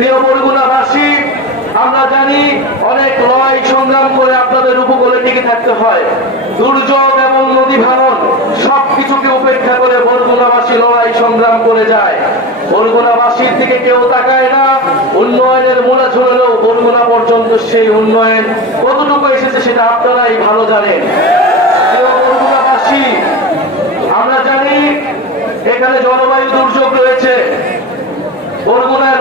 প্রিয় বরগুনাবাসী, আমরা জানি অনেক লড়াই সংগ্রাম করে আপনাদের উপকূলে টিকে থাকতে হয়। দুর্যোগ এবং নদী ভাঙন সবকিছুকে উপেক্ষা করে বরগুনাবাসী লড়াই সংগ্রাম করে যায়। বরগুনাবাসীর দিকে কেউ তাকায় না, উন্নয়নের মূলা ছড়ালেও বরগুনা পর্যন্ত সেই উন্নয়ন কতটুকু এসেছে সেটা আপনারাই ভালো জানেন। বরগুনাবাসী, আমরা জানি এখানে জলবায়ু দুর্যোগ রয়েছে। বরগুনায়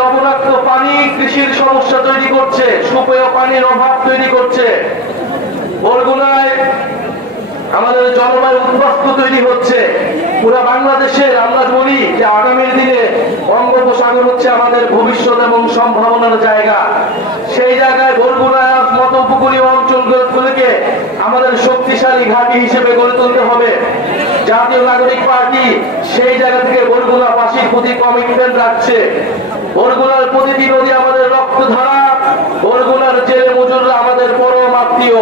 পানি কৃষির সমস্যা তৈরি করছে, সুপেয় পানির অভাব তৈরি করছে। আমাদের জলবায়ু উদ্বাস্তু তৈরি হচ্ছে। পুরো বাংলাদেশের আমরা বলি যে আগামীর দিনে বঙ্গোপসাগর হচ্ছে আমাদের ভবিষ্যৎ এবং সম্ভাবনার জায়গা। সেই জায়গায় বরগুনার মতো উপকূলীয় অঞ্চলগুলোকে আমাদের শক্তিশালী ঘাঁটি হিসেবে গড়ে তুলতে হবে। জাতীয় নাগরিক পার্টি সেই জায়গা থেকে বরগুনাবাসীর প্রতি কমিটমেন্ট রাখছে। বরগুনার প্রতিটি নদী আমাদের রক্তধারা বরগুনার জেলে মজুররা আমাদের পরম আত্মীয়।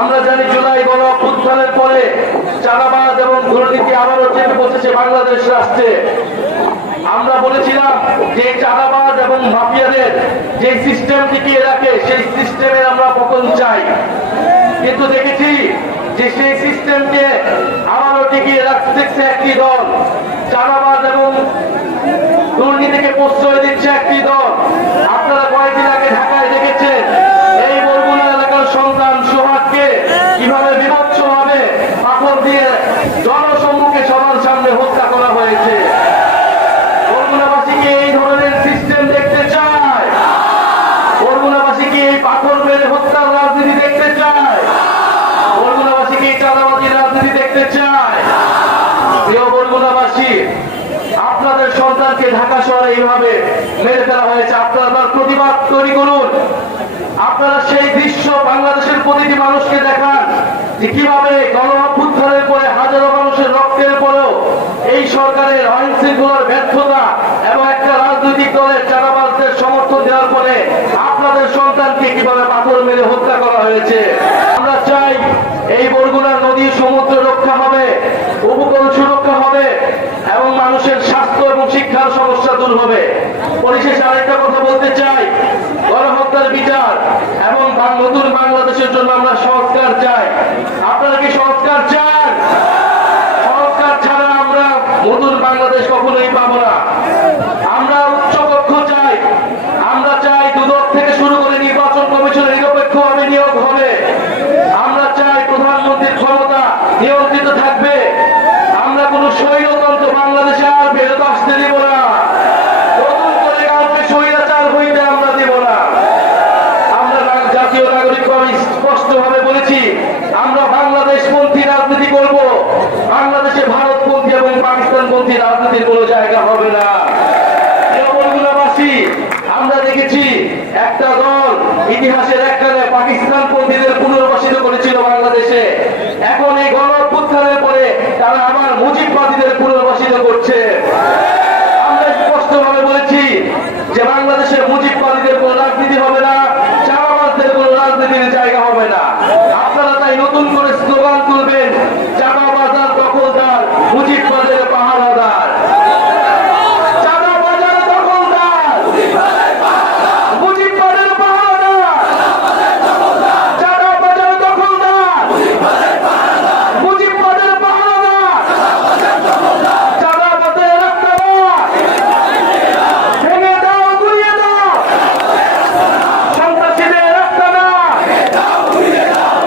আমরা জানি জুলাই গণ অভ্যুত্থানের পরে চাঁদাবাদ এবং দুর্নীতি আবারও চেপে বসেছে বাংলাদেশ রাষ্ট্রে। আমরা বলেছিলাম যে চাঁদাবাদ এবং মাফিয়াদের যে সিস্টেম টিকিয়ে রাখে, সেই সিস্টেমের আমরা পতন চাই। কিন্তু দেখেছি যে সেই সিস্টেমকে আবারও টিকিয়ে রাখতেছে একটি দল। চাঁদাবাদ এবং দুর্নীতিকে প্রশ্রয় দিচ্ছে একটি দল আপনারা কয়েকদিন আগে ঢাকায় দেখেছেন এই বরগুনা এলাকার সন্তান সোহাগকে কীভাবে বিভৎস ভাবে পাথর দিয়ে জনসম্মুখে সবার সামনে হত্যা করা হয়েছে বরগুনাবাসী কি এই ধরনের সিস্টেম দেখতে চায় বরগুনাবাসী কি এই পাথর মেরে হত্যার রাজনীতি দেখতে চায় বরগুনাবাসী কি এই চাঁদাবাজির রাজনীতি দেখতে চায় প্রিয় বরগুনাবাসী আপনাদের সন্তানকে ঢাকা শহরে এইভাবে মেরে ফেলা হয়েছে। আপনারা প্রতিবাদ তৈরি করুন। আপনারা সেই দৃশ্য বাংলাদেশের প্রতিটি মানুষকে দেখান যে কীভাবে গণ অভ্যুত্থানের পরে হাজারো মানুষের রক্তের পরেও এই সরকারের আইন শৃঙ্খলার ব্যর্থতা এবং একটা রাজনৈতিক দলের চাঁদাবাজদের সমর্থন দেওয়ার পরে আপনাদের সন্তানকে কীভাবে পাথর মেরে হত্যা করা হয়েছে আমরা চাই এই বরগুনার নদী সমুদ্র রক্ষা হবে উপকূল সুরক্ষা হবে এবং মানুষের স্বাস্থ্য এবং শিক্ষার সমস্যা দূর হবে। পরিশেষে আরেকটা কথা বলতে চাই, গণহত্যার বিচার এবং নতুন বাংলাদেশের জন্য আমরা সংস্কার চাই। আপনারা কি সংস্কার চান? সংস্কার ছাড়া আমরা নতুন বাংলাদেশ কখনোই পাবো না আমরা উচ্চকক্ষ চাই আমরা চাই দুদক থেকে শুরু করে নির্বাচন কমিশনের নিরপেক্ষভাবে নিয়োগ হবে আমরা চাই প্রধানমন্ত্রীর ক্ষমতা নিয়ন্ত্রিত থাকবে আমরা কোন স্বৈরতন্ত্র বাংলাদেশে আর ফেরত আসতে দিব না নতুন করে কাউকে স্বৈরাচার হইতে আমরা দিব না আমরা জাতীয় নাগরিক কমি স্পষ্টভাবে বলেছি, আমরা বাংলাদেশপন্থী রাজনীতি করব। বাংলাদেশে ভারতপন্থী এবং পাকিস্তানপন্থী রাজনীতির কোনো জায়গা হবে না। আমরা দেখেছি, একটা দল ইতিহাসের পাকিস্তান পন্থীদের পুনর্বাসিত করেছিল বাংলাদেশে। এখন এই গণ পরে তারা আবার মুজিববাদীদের পুনর্বাসিত করছে। আপনারা তাই নতুন করে